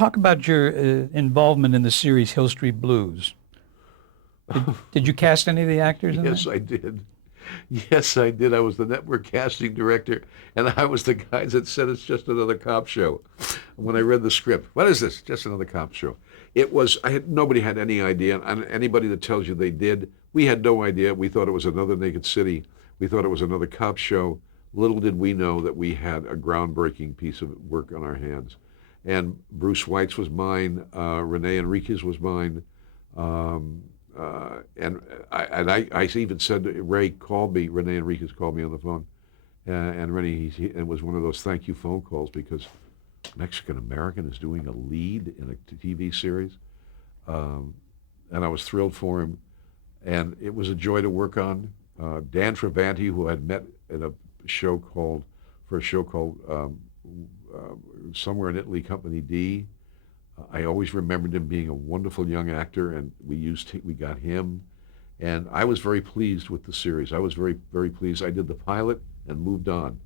Talk about your involvement in the series Hill Street Blues. Did you cast any of the actors in Yes, that? I did. Yes, I did. I was the network casting director, and I was the guy that said it's just another cop show. When I read the script, what is this? Just another cop show. It was. I had nobody had any idea, and anybody that tells you they did, we had no idea. We thought it was another Naked City. We thought it was another cop show. Little did we know that we had a groundbreaking piece of work on our hands. And Bruce Weitz was mine. Renee Enriquez was mine. Um, and I even said Ray called me. Renee Enriquez called me on the phone, and Renee it was one of those thank you phone calls because Mexican American is doing a lead in a TV series, um, and I was thrilled for him, and it was a joy to work on. Dan Travanti, who I had met at a show called for a show called uh, somewhere in Italy, Company D. I always remembered him being a wonderful young actor, and we got him, and I was very pleased with the series. I was very pleased. I did the pilot and moved on.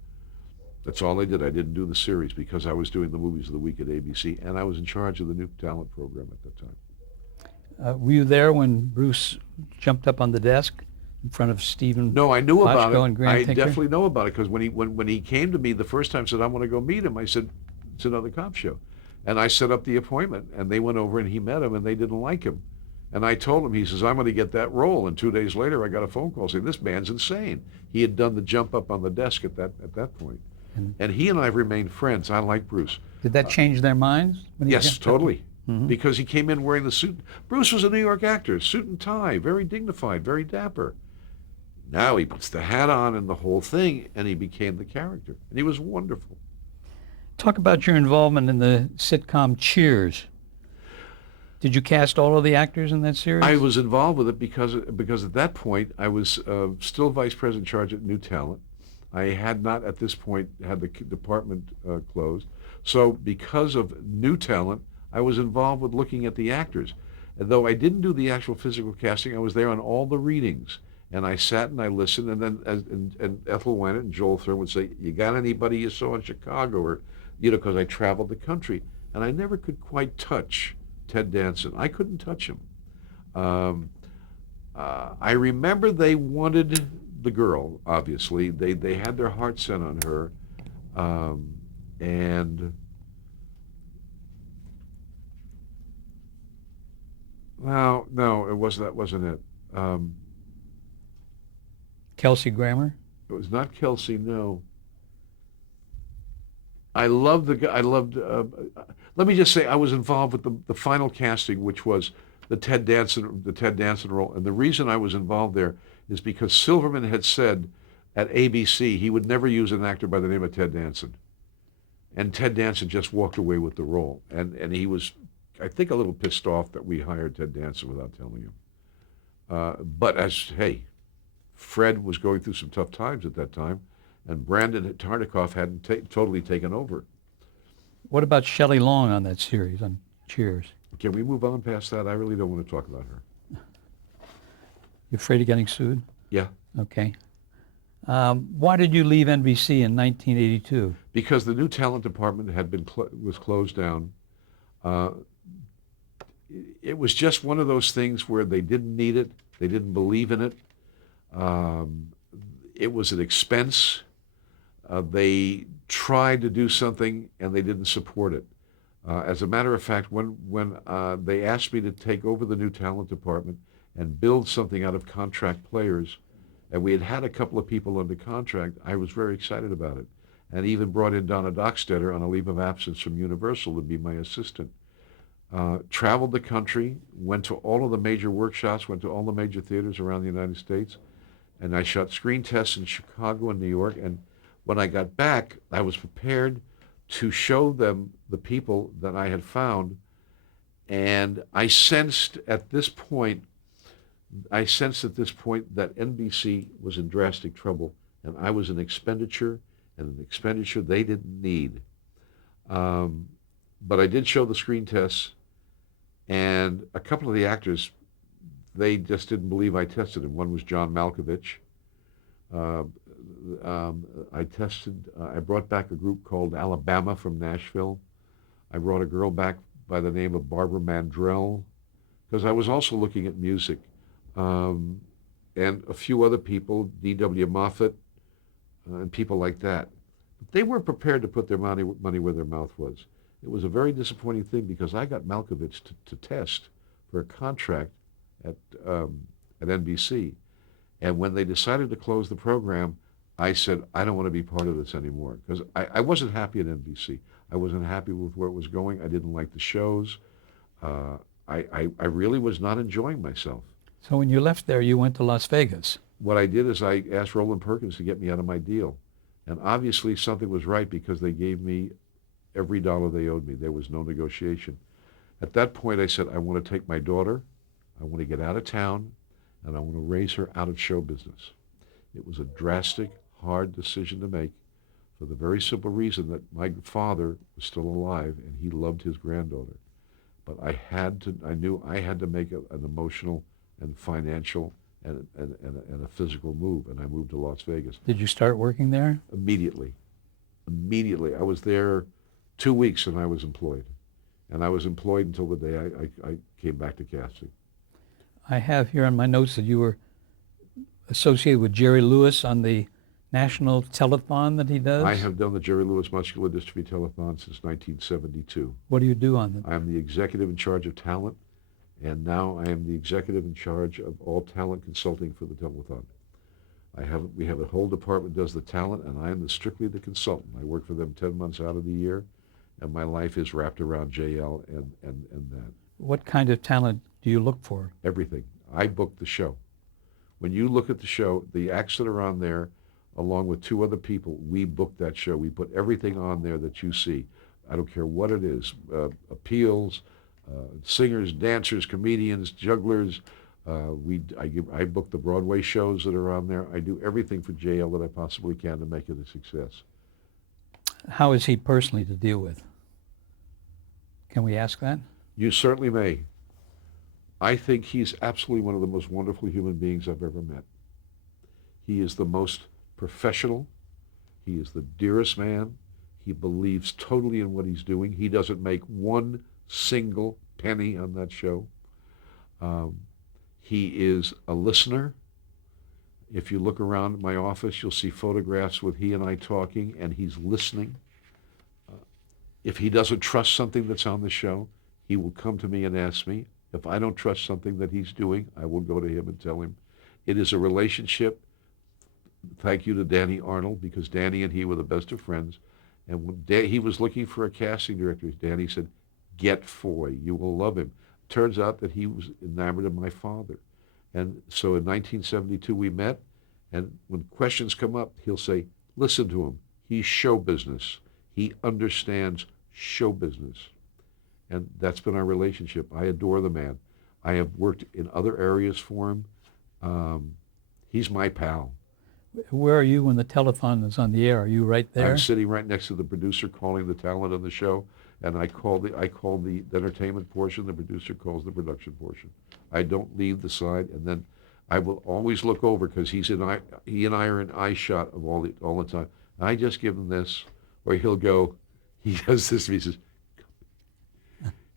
That's all I did. I didn't do the series because I was doing the movies of the week at ABC, and I was in charge of the new talent program at that time. Were you there when Bruce jumped up on the desk in front of Stephen No, I knew about it. Bochco and Grant I Tinker? definitely know about it because when he came to me the first time, said I want to go meet him. I said it's another cop show, and I set up the appointment, and they went over and he met him, and they didn't like him, and I told him. He says I'm going to get that role, and 2 days later I got a phone call saying this man's insane. He had done the jump up on the desk at that point, And and he and I have remained friends. I like Bruce. did that change their minds when he Yes, jumped up? totally. Hmm. Because he came in wearing the suit. Bruce was a New York actor, suit and tie, very dignified, very dapper. Now he puts the hat on and the whole thing, and he became the character. And he was wonderful. Talk about your involvement in the sitcom Cheers. Did you cast all of the actors in that series? I was involved with it because at that point I was still vice president in charge at New Talent. I had not at this point had the department closed. So because of New Talent, I was involved with looking at the actors. And though I didn't do the actual physical casting, I was there on all the readings. And I sat and I listened, and then and Ethel Wennett and Joel Thurman would say, "You got anybody you saw in Chicago?" Or, because I traveled the country, and I never could quite touch Ted Danson. I couldn't touch him. Um, I remember they wanted the girl. Obviously, they had their heart set on her, and well, no, that wasn't it. Kelsey Grammer? It was not Kelsey. No, I loved the guy. I loved. Let me just say, I was involved with the final casting, which was the Ted Danson role, and the reason I was involved there is because Silverman had said at ABC he would never use an actor by the name of Ted Danson, and Ted Danson just walked away with the role, and he was, I think, a little pissed off that we hired Ted Danson without telling him. But as hey, Fred was going through some tough times at that time, and Brandon Tartikoff hadn't totally taken over. What about Shelley Long on that series on Cheers? Can we move on past that? I really don't want to talk about her. You afraid of getting sued? Yeah, Okay. Why did you leave NBC in 1982? because the new talent department was closed down. Uh, it was just one of those things where they didn't need it, they didn't believe in it. Um, it was an expense. They tried to do something and they didn't support it. As a matter of fact, when they asked me to take over the new talent department and build something out of contract players, and we had a couple of people under contract, I was very excited about it, and even brought in Donna Dockstetter on a leave of absence from Universal to be my assistant. Traveled the country, went to all of the major workshops, went to all the major theaters around the United States, and I shot screen tests in Chicago and New York. And when I got back, I was prepared to show them the people that I had found. And I sensed at this point that NBC was in drastic trouble, and I was an expenditure, and an expenditure they didn't need. Um, but I did show the screen tests, and a couple of the actors, they just didn't believe I tested him. One was John Malkovich. Uh, I brought back a group called Alabama from Nashville. I brought a girl back by the name of Barbara Mandrell, because I was also looking at music, um, and a few other people, D.W. Moffat, and people like that. But they weren't prepared to put their money where their mouth was. It was a very disappointing thing because I got Malkovich to test for a contract at um, at NBC, and when they decided to close the program, I said, I don't want to be part of this anymore because I wasn't happy at NBC. I wasn't happy with where it was going. I didn't like the shows. Uh, I really was not enjoying myself. So when you left there, you went to Las Vegas. What I did is I asked Roland Perkins to get me out of my deal. And obviously something was right because they gave me every dollar they owed me. There was no negotiation. At that point, I said, I want to take my daughter, I want to get out of town, and I want to raise her out of show business. It was a drastic, hard decision to make for the very simple reason that my father was still alive and he loved his granddaughter. But I knew I had to make an emotional and financial and a physical move, and I moved to Las Vegas. Did you start working there? Immediately. Immediately. I was there 2 weeks and I was employed. And I was employed until the day I came back to casting. I have here on my notes that you were associated with Jerry Lewis on the national telethon that he does. I have done the Jerry Lewis Muscular Dystrophy Telethon since 1972. What do you do on it? I am the executive in charge of talent, and now I am the executive in charge of all talent consulting for the telethon. We have a whole department that does the talent, and I am strictly the consultant. I work for them 10 months out of the year, and my life is wrapped around JL and that. What kind of talent do you look for? Everything. I book the show. When you look at the show, the acts that are on there, along with two other people, we book that show. We put everything on there that you see. I don't care what it is, appeals, singers, dancers, comedians, jugglers. I book the Broadway shows that are on there. I do everything for JL that I possibly can to make it a success. How is he personally to deal with? Can we ask that? You certainly may. I think he's absolutely one of the most wonderful human beings I've ever met. He is the most professional. He is the dearest man. He believes totally in what he's doing. He doesn't make one single penny on that show. He is a listener. If you look around my office, you'll see photographs with he and I talking, and he's listening. If he doesn't trust something that's on the show, he will come to me and ask me. If I don't trust something that he's doing, I will go to him and tell him. It is a relationship. Thank you to Danny Arnold, because Danny and he were the best of friends. And when he was looking for a casting director, Danny said, get Foy, you will love him. Turns out that he was enamored of my father. And so in 1972 we met, and when questions come up, he'll say, listen to him. He's show business. He understands show business. And that's been our relationship. I adore the man. I have worked in other areas for him. He's my pal. Where are you when the telethon is on the air? Are you right there? I'm sitting right next to the producer calling the talent on the show, and I call the entertainment portion, the producer calls the production portion. I don't leave the side, and then I will always look over because he and I are in eye shot of all the time. I just give him this, or he'll go, he does this, and he says,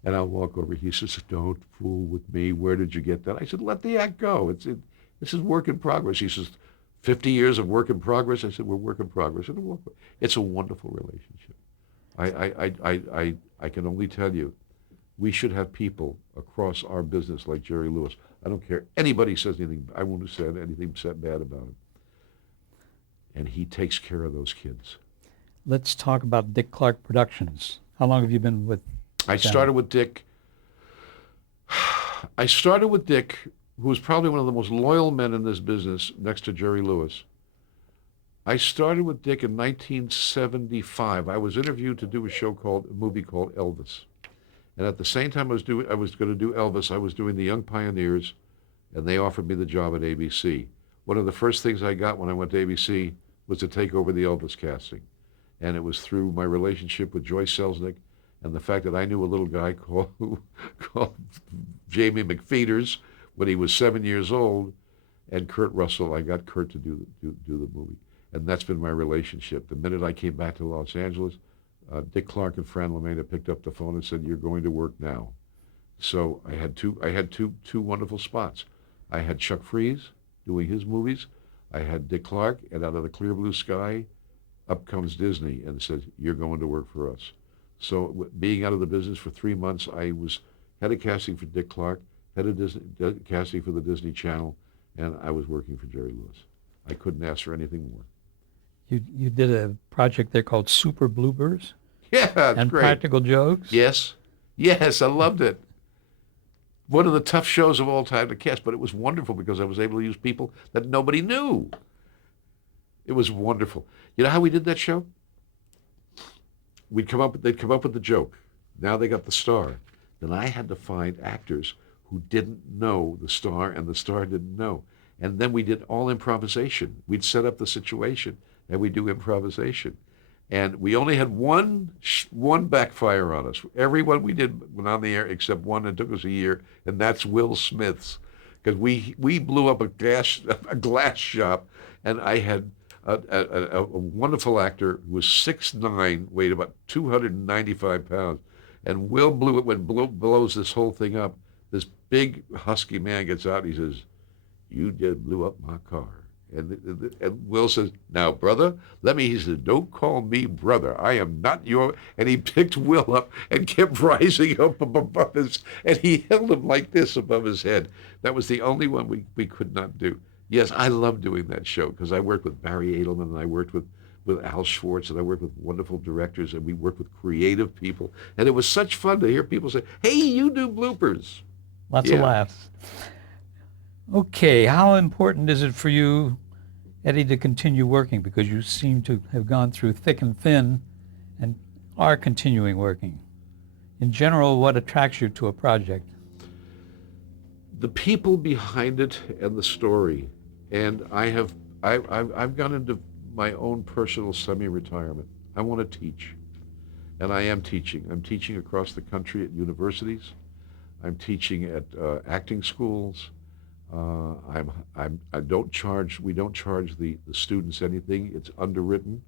and I'll walk over. He says, don't fool with me. Where did you get that? I said, let the act go. This is work in progress. He says, 50 years of work in progress? I said, we're work in progress. And it's a wonderful relationship. I can only tell you, we should have people across our business like Jerry Lewis. I don't care. Anybody says anything, I won't say anything bad about him. And he takes care of those kids. Let's talk about Dick Clark Productions. How long have you been with I started with Dick, who was probably one of the most loyal men in this business next to Jerry Lewis. I started with Dick in 1975. I was interviewed to do a movie called Elvis. And at the same time I was going to do Elvis, I was doing The Young Pioneers, and they offered me the job at ABC. One of the first things I got when I went to ABC was to take over the Elvis casting. And it was through my relationship with Joyce Selznick and the fact that I knew a little guy called Jamie McFeeters when he was 7 years old, and Kurt Russell. I got Kurt to do the movie. And that's been my relationship. The minute I came back to Los Angeles, Dick Clark and Fran LeMay picked up the phone and said, "You're going to work now." So I had two wonderful spots. I had Chuck Freeze doing his movies. I had Dick Clark, and out of the clear blue sky, up comes Disney and said, "You're going to work for us." So being out of the business for 3 months, I was head of casting for Dick Clark, head of casting for the Disney Channel, and I was working for Jerry Lewis. I couldn't ask for anything more. You did a project there called Super Bloopers Yeah, it's and great. Practical Jokes. Yes, yes, I loved it. One of the tough shows of all time to cast, but it was wonderful because I was able to use people that nobody knew. It was wonderful. You know how we did that show? They'd come up with the joke. Now they got the star. Then I had to find actors who didn't know the star and the star didn't know. And then we did all improvisation. We'd set up the situation and we do improvisation. And we only had one backfire on us. Everyone we did went on the air except one, and it took us a year, and that's Will Smith's, because we blew up a glass shop, and I had a wonderful actor who was 6'9", weighed about 295 pounds, and Will blew it when blows this whole thing up. This big husky man gets out and he says, "You just blew up my car." And Will says, "Now, brother, he said, don't call me brother. I am not your," and he picked Will up and kept rising up above his, and he held him like this above his head. That was the only one we could not do. Yes, I love doing that show because I worked with Barry Edelman and I worked with Al Schwartz and I worked with wonderful directors and we worked with creative people. And it was such fun to hear people say, "Hey, you do bloopers." Lots of laughs. Okay, how important is it for you, Eddie, to continue working? Because you seem to have gone through thick and thin and are continuing working. In general, what attracts you to a project? The people behind it and the story. And I've gone into my own personal semi-retirement. I want to teach. And I am teaching. I'm teaching across the country at universities. I'm teaching at acting schools. I don't charge. We don't charge the students anything. It's underwritten.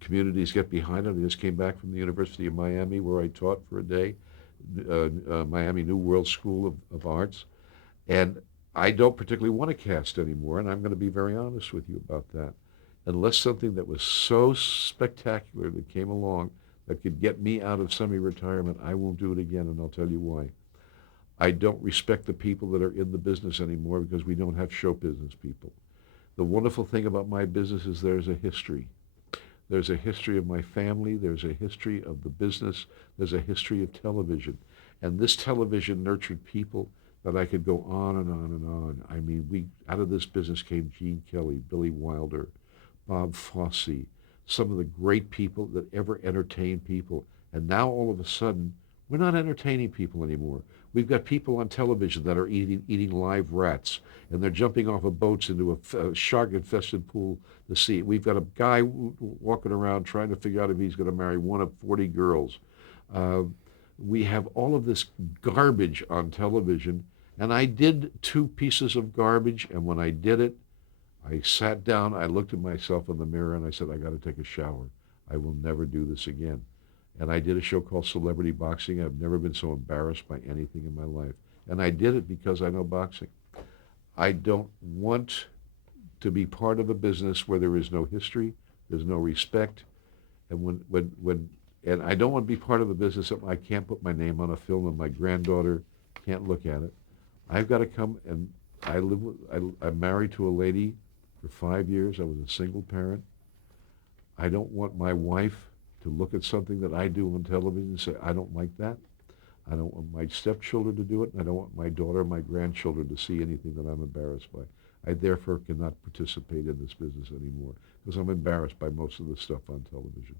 Communities get behind it. I just came back from the University of Miami where I taught for a day, Miami New World School of Arts, and I don't particularly want to cast anymore. And I'm going to be very honest with you about that. Unless something that was so spectacular that came along that could get me out of semi-retirement, I won't do it again, and I'll tell you why. I don't respect the people that are in the business anymore because we don't have show business people. The wonderful thing about my business is there's a history. There's a history of my family. There's a history of the business. There's a history of television. And this television nurtured people that I could go on and on and on. I mean, out of this business came Gene Kelly, Billy Wilder, Bob Fosse, some of the great people that ever entertained people. And now all of a sudden, we're not entertaining people anymore. We've got people on television that are eating live rats, and they're jumping off of boats into a shark-infested pool to see it. We've got a guy walking around trying to figure out if he's going to marry one of 40 girls. We have all of this garbage on television, and I did 2 pieces of garbage, and when I did it, I sat down, I looked at myself in the mirror, and I said, I got to take a shower. I will never do this again. And I did a show called Celebrity Boxing. I've never been so embarrassed by anything in my life. And I did it because I know boxing. I don't want to be part of a business where there is no history, there's no respect, and and I don't want to be part of a business that I can't put my name on a film and my granddaughter can't look at it. I've got to come, and I'm married to a lady for 5 years. I was a single parent. I don't want my wife to look at something that I do on television and say, I don't like that. I don't want my stepchildren to do it, and I don't want my daughter or my grandchildren to see anything that I'm embarrassed by. I therefore cannot participate in this business anymore because I'm embarrassed by most of the stuff on television.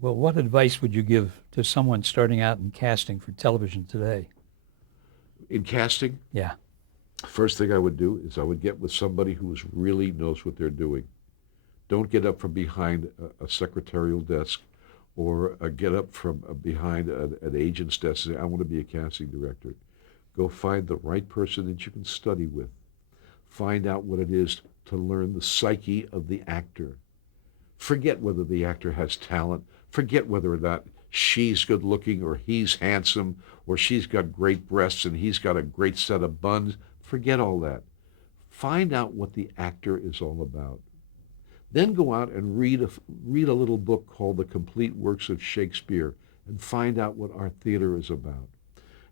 Well, what advice would you give to someone starting out in casting for television today? In casting, Yeah. first thing I would do is I would get with somebody who really knows what they're doing. Don't get up from behind a secretarial desk or get up from behind an agent's desk and say, I want to be a casting director. Go find the right person that you can study with. Find out what it is to learn the psyche of the actor. Forget whether the actor has talent. Forget whether or not she's good looking or he's handsome or she's got great breasts and he's got a great set of buns. Forget all that. Find out what the actor is all about. Then go out and read a little book called The Complete Works of Shakespeare and find out what our theater is about.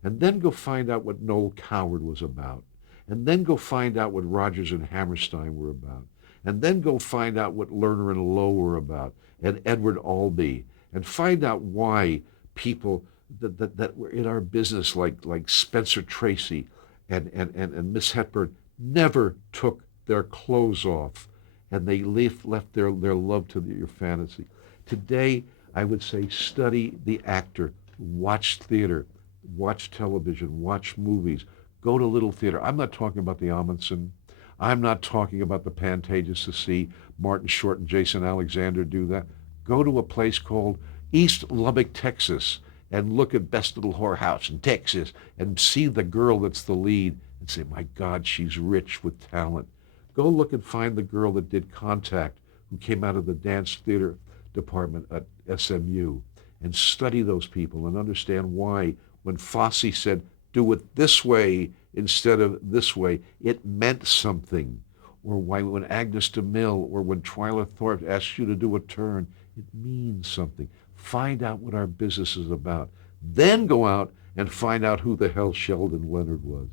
And then go find out what Noel Coward was about. And then go find out what Rodgers and Hammerstein were about. And then go find out what Lerner and Loewe were about, and Edward Albee, and find out why people that were in our business, like Spencer Tracy and Miss Hepburn, never took their clothes off, and they left their love to your fantasy. Today, I would say study the actor, watch theater, watch television, watch movies, go to little theater. I'm not talking about the Amundsen. I'm not talking about the Pantages to see Martin Short and Jason Alexander do that. Go to a place called East Lubbock, Texas, and look at Best Little Whorehouse in Texas and see the girl that's the lead and say, my God, she's rich with talent. Go look and find the girl that did Contact, who came out of the dance theater department at SMU, and study those people and understand why when Fosse said, do it this way instead of this way, it meant something. Or why when Agnes DeMille or when Twyla Thorpe asks you to do a turn, it means something. Find out what our business is about. Then go out and find out who the hell Sheldon Leonard was.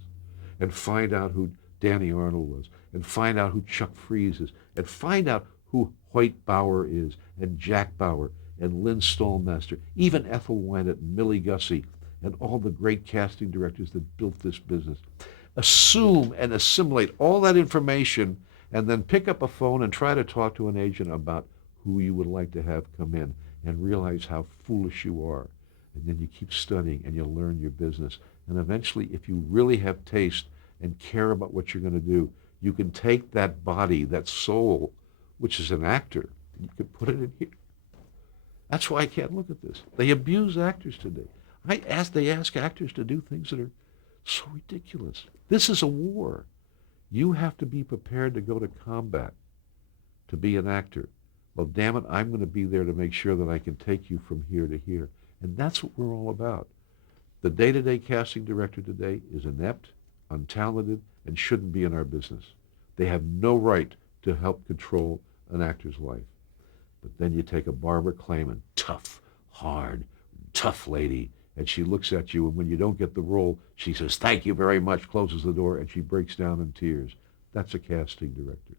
And find out who Danny Arnold was. And find out who Chuck Freeze is. And find out who Hoyt Bauer is. And Jack Bauer. And Lynn Stallmaster. Even Ethel Wynett and Millie Gussie. And all the great casting directors that built this business. Assume and assimilate all that information and then pick up a phone and try to talk to an agent about who you would like to have come in and realize how foolish you are. And then you keep studying and you learn your business. And eventually, if you really have taste and care about what you're going to do, you can take that body, that soul, which is an actor, and you can put it in here. That's why I can't look at this. They abuse actors today. They ask actors to do things that are so ridiculous. This is a war. You have to be prepared to go to combat to be an actor. Well, damn it, I'm going to be there to make sure that I can take you from here to here. And that's what we're all about. The day-to-day casting director today is inept, untalented, and shouldn't be in our business. They have no right to help control an actor's life. But then you take a Barbara Clayman, tough, hard, tough lady, and she looks at you, and when you don't get the role, she says, thank you very much, closes the door, and she breaks down in tears. That's a casting director.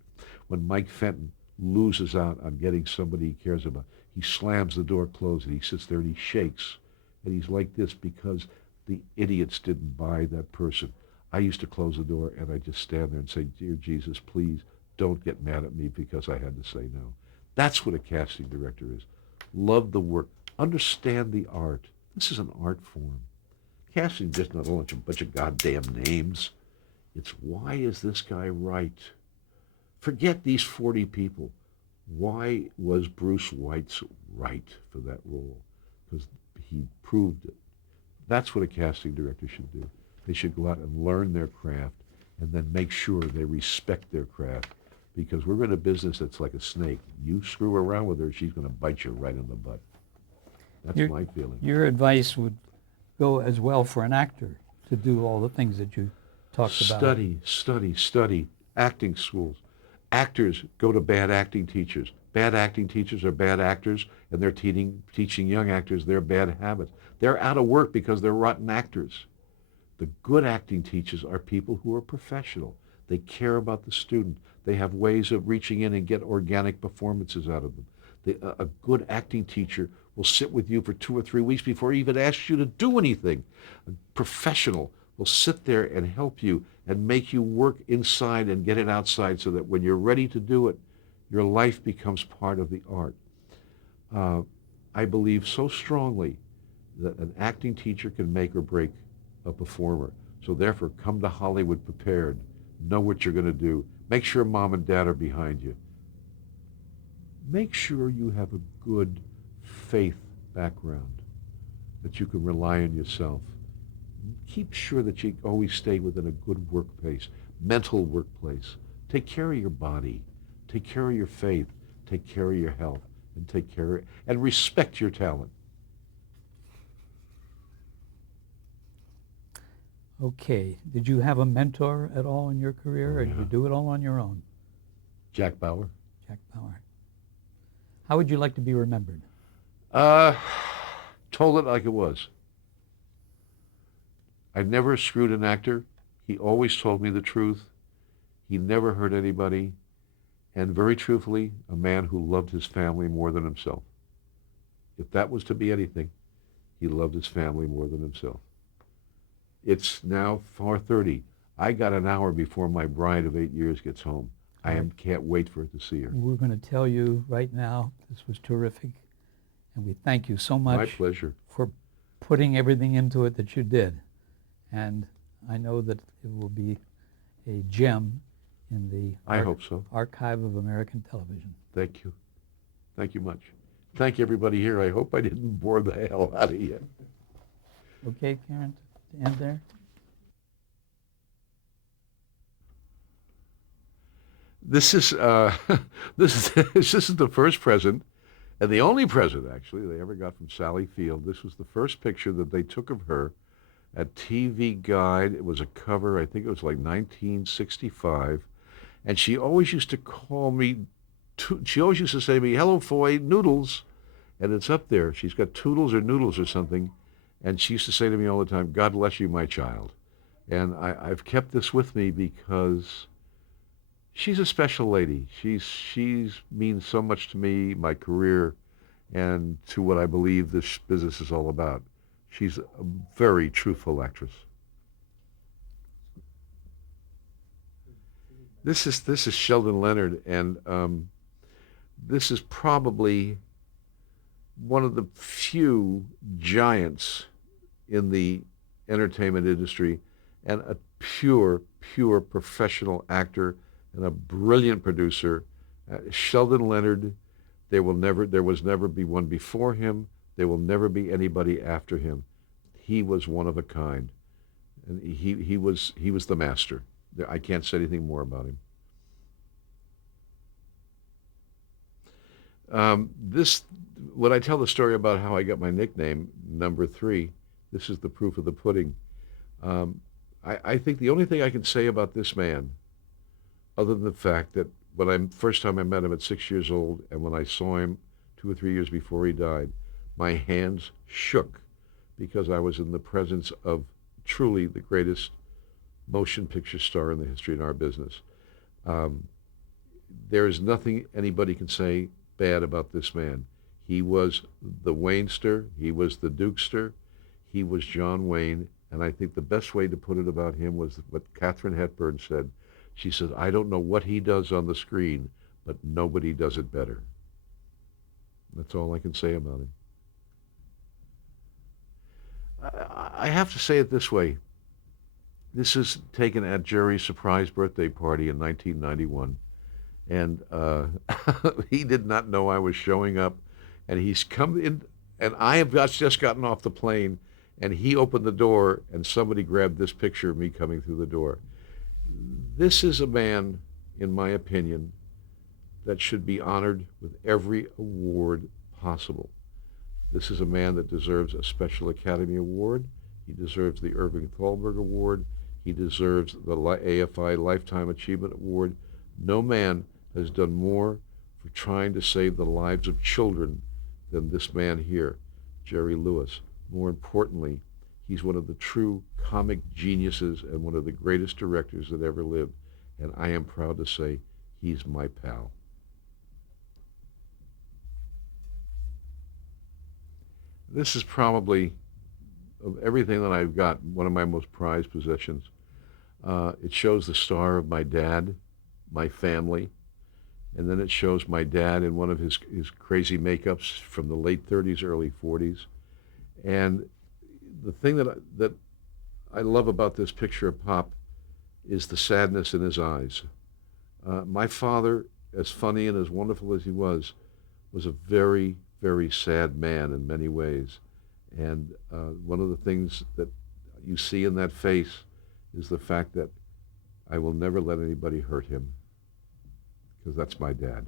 When Mike Fenton loses out on getting somebody he cares about, he slams the door closed, and he sits there and he shakes. And he's like this because the idiots didn't buy that person. I used to close the door, and I just stand there and say, dear Jesus, please don't get mad at me because I had to say no. That's what a casting director is. Love the work. Understand the art. This is an art form. Casting is just not a bunch of goddamn names. It's why is this guy right? Forget these 40 people. Why was Bruce Weitz right for that role? Because he proved it. That's what a casting director should do. They should go out and learn their craft and then make sure they respect their craft. Because we're in a business that's like a snake. You screw around with her, she's going to bite you right in the butt. That's my feeling. Your advice would go as well for an actor to do all the things that you talked about. Study. Acting schools. Actors go to bad acting teachers. Bad acting teachers are bad actors, and they're teaching young actors their bad habits. They're out of work because they're rotten actors. The good acting teachers are people who are professional. They care about the student. They have ways of reaching in and get organic performances out of them. A good acting teacher will sit with you for 2 or 3 weeks before he even asks you to do anything. A professional will sit there and help you and make you work inside and get it outside so that when you're ready to do it, your life becomes part of the art. I believe so strongly that an acting teacher can make or break a performer. So therefore, come to Hollywood prepared. Know what you're going to do. Make sure mom and dad are behind you. Make sure you have a good faith background, that you can rely on yourself. Keep sure that you always stay within a good workplace, mental workplace. Take care of your body. Take care of your faith. Take care of your health. and take care and respect your talent. Okay. Did you have a mentor at all in your career, Oh, or did you yeah. do it all on your own? Jack Bauer. Jack Bauer. How would you like to be remembered? Uh, Told it like it was. I never screwed an actor. He always told me the truth. He never hurt anybody. And very truthfully, a man who loved his family more than himself. If that was to be anything, he loved his family more than himself. It's now 4:30. I got an hour before my bride of 8 years gets home. Can't wait for it to see her. We're going to tell you right now, this was terrific, and we thank you so My much pleasure. for putting everything into it that you did. And I know that it will be a gem in the I hope so. archive of American television. Thank you. Thank you much. Thank everybody here. I hope I didn't bore the hell out of you. Okay, Karen, to end there? This is this is the first present, and the only present actually they ever got from Sally Field. This was the first picture that they took of her at TV Guide. It was a cover. I think it was like 1965, and she always used to call me. She always used to say to me, "Hello, Foy, noodles," and it's up there. She's got toodles or noodles or something, and she used to say to me all the time, "God bless you, my child," and I've kept this with me because she's a special lady. She's means so much to me, my career, and to what I believe this business is all about. She's a very truthful actress. This is Sheldon Leonard, and this is probably one of the few giants in the entertainment industry, and a pure professional actor and a brilliant producer. Sheldon Leonard, there was never be one before him. There will never be anybody after him. He was one of a kind, and he was the master. I can't say anything more about him. When I tell the story about how I got my nickname, number 3, this is the proof of the pudding. I think the only thing I can say about this man, other than the fact that first time I met him at 6 years old, and when I saw him 2 or 3 years before he died, my hands shook because I was in the presence of truly the greatest motion picture star in the history of our business. There is nothing anybody can say bad about this man. He was the Waynester, he was the Dukester, he was John Wayne, and I think the best way to put it about him was what Katharine Hepburn said. She said, "I don't know what he does on the screen, but nobody does it better." That's all I can say about him. I have to say it this way. This is taken at Jerry's surprise birthday party in 1991. And he did not know I was showing up. And he's come in, and I have just gotten off the plane, and he opened the door, and somebody grabbed this picture of me coming through the door. This is a man, in my opinion, that should be honored with every award possible. This is a man that deserves a Special Academy Award. He deserves the Irving Thalberg Award. He deserves the AFI Lifetime Achievement Award. No man has done more for trying to save the lives of children than this man here, Jerry Lewis. More importantly, he's one of the true comic geniuses and one of the greatest directors that ever lived. And I am proud to say he's my pal. This is probably, of everything that I've got, one of my most prized possessions. It shows the star of my dad, my family, and then it shows my dad in one of his crazy makeups from the late 30s, early 40s. And the thing that I love about this picture of Pop is the sadness in his eyes. My father, as funny and as wonderful as he was a very, very sad man in many ways. And one of the things that you see in that face is the fact that I will never let anybody hurt him, because that's my dad.